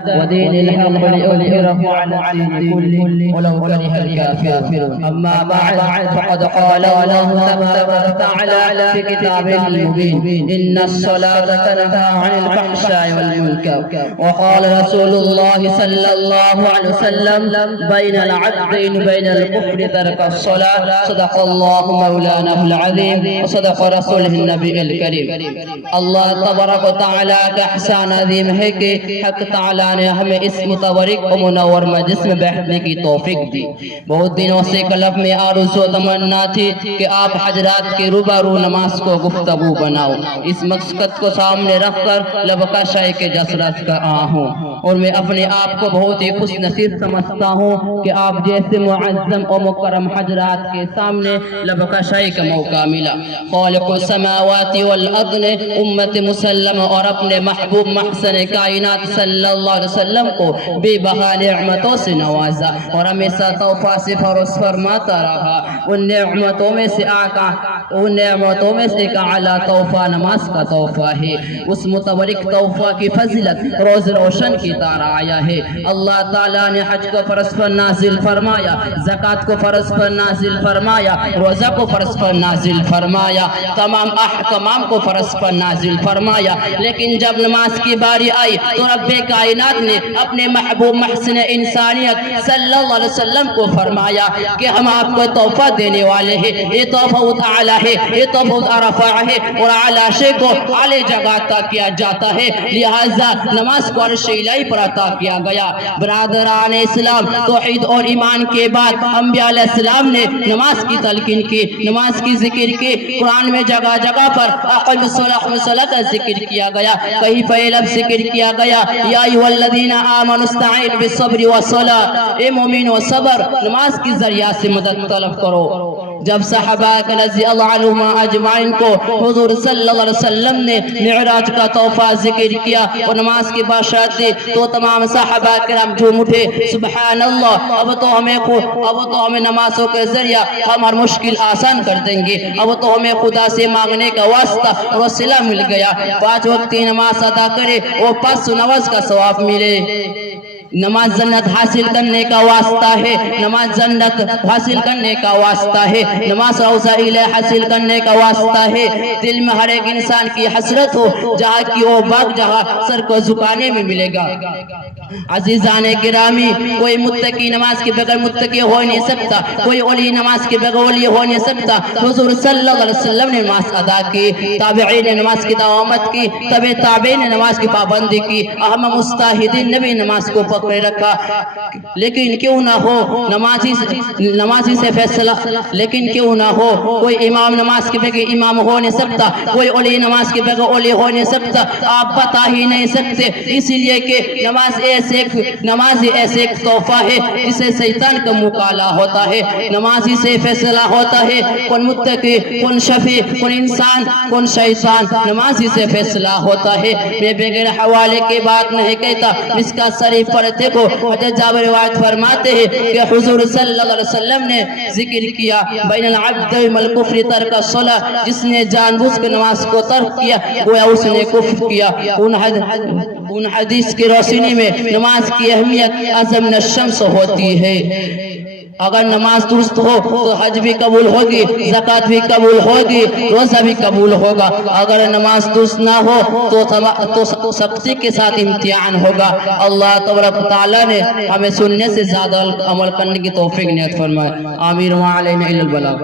ودين الحق ليظهره على الدين كله ولو كره الكافرون. أما بعد فقد قال الله تبارك وتعالى في كتابه المبين: إن الصلاة تنهى عن الفحشاء والمنكر. وقال رسول الله صلى الله عليه وسلم: بين العبدين بين الكفر ترك الصلاة. صدق الله مولانا العظيم وصدق رسوله النبي الكريم. اللہ تبارک و تعالیٰ کا احسان عظیم ہے کہ حق تعالیٰ نے ہمیں اس متبرک و منور مجلس میں بیٹھنے کی توفیق دی. بہت دنوں سے قلب میں آرزو و تمنا تھی کہ آپ حضرات کے روبرو نماز کو گفتگو بناؤ. اس مقصد کو سامنے رکھ کر لبکشائی کے جسرت کا ہوں، اور میں اپنے آپ کو بہت ہی خوش نصیب سمجھتا ہوں کہ آپ جیسے معظم و مکرم حضرات کے سامنے لبکشائی کا موقع ملا. خالق السماوات والارض نے امت مسلم اور اپنے محبوب محسن کائنات صلی اللہ علیہ وسلم کو بے بہا نعمتوں سے نوازا اور ہمیشہ توفہ سے فروز فرماتا رہا. ان نعمتوں میں سے ایک اعلیٰ تحفہ نماز کا تحفہ ہے. اس متبرک تحفہ کی فضیلت روز روشن کی طرح آیا ہے. اللہ تعالیٰ نے حج کو فرض پر نازل فرمایا، زکوٰۃ کو فرض پر نازل فرمایا، روزہ کو فرض پر نازل فرمایا، تمام احکام کو فرض پر نازل فرمایا. لیکن جب نماز کی باری آئی تو رب کائنات نے اپنے محبوب محسن انسانیت صلی اللہ علیہ وسلم کو فرمایا کہ ہم آپ کو تحفہ دینے والے ہیں. یہ تحفہ بہت اعلیٰ ہے، یہ تحفہ بہت رفع ہے، اور اعلیٰ شے کو اعلی جگہ عطا کیا جاتا ہے. لہذا نماز کو عرش الہی پر عطا کیا گیا. برادران اسلام، توحید اور ایمان کے بعد انبیاء علیہ السلام نے نماز کی تلقین کی، نماز کی ذکر کی. قرآن میں جگہ جگہ پر اقم الصلاۃ کا ذکر کیا گیا، کہیں پہ لفظ ذکر کیا گیا یا ایھا الذین آمنوا استعینوا بالصبر والصلاۃ. اے مومنو، صبر نماز کے ذریعہ سے مدد طلب کرو. جب صحابہ رضی اللہ عنہم اجمعین کو حضور صلی اللہ علیہ وسلم نے معراج کا تحفہ ذکر کیا اور نماز کی بشارت دی تو تمام صحابہ کرام جھوم اٹھے. سبحان اللہ، اب تو ہمیں نمازوں کے ذریعہ ہمار مشکل آسان کر دیں گے. اب تو ہمیں خدا سے مانگنے کا واسطہ اور وسیلہ مل گیا. 5 وقت کی نماز ادا کرے اور 500 نماز کا ثواب ملے. نماز جنت حاصل کرنے کا واسطہ ہے، نماز جنت حاصل کرنے کا واسطہ ہے، نماز روضہ الہی حاصل کرنے کا واسطہ ہے. دل میں ہر ایک انسان کی حسرت ہو جہاں کی وہ باغ جہاں سر کو جھکانے میں ملے گا. عزیزان گرامی، کوئی متقی نماز کے بغیر متقی ہو نہیں سکتا، کوئی ولی نماز کے بغیر ولی ہو نہیں سکتا. حضور صلی اللہ علیہ وسلم نے نماز ادا کی، تابعین نے نماز کی دعوت کی، تبع تابعین نے نماز کی پابندی کی، اہم مجتہدین نے بھی نماز کو پکڑے رکھا. لیکن کیوں نہ ہو نمازی سے فیصلہ، لیکن کیوں نہ ہو کوئی امام نماز کے بغیر امام ہو نہیں سکتا، کوئی ولی نماز کے بغیر ولی ہو نہیں سکتا. آپ بتا ہی نہیں سکتے، اس لیے کہ نماز ایسے ایک تحفہ ہے جسے شیطان کا مقابلہ ہوتا ہے. نمازی سے فیصلہ ہوتا ہے کون متقی، کون شفیع، کون انسان، کون شیطان. نمازی سے فیصلہ ہوتا ہے. میں بغیر حوالے کے بات نہیں کہتا. مشکوٰۃ شریف پڑھتے کو حضرت جابر روایت فرماتے ہیں کہ حضور صلی اللہ علیہ وسلم نے ذکر کیا بین العبد والکفر ترک الصلاۃ. جس نے جان بوجھ کے نماز کو ترک کیا گویا اس نے کفر کیا. ان حدیث کی روشنی میں نماز کی اہمیت اعظم من الشمس ہوتی ہے. اگر نماز درست ہو تو حج بھی قبول ہوگی، زکوٰۃ بھی قبول ہوگی، روزہ بھی قبول ہوگا. اگر نماز درست نہ ہو تو سختی کے ساتھ امتحان ہوگا. اللہ تبارک و تعالیٰ نے ہمیں سننے سے زیادہ عمل کرنے کی توفیق عنایت فرمائے. آمین. وعلینا الا البلاغ.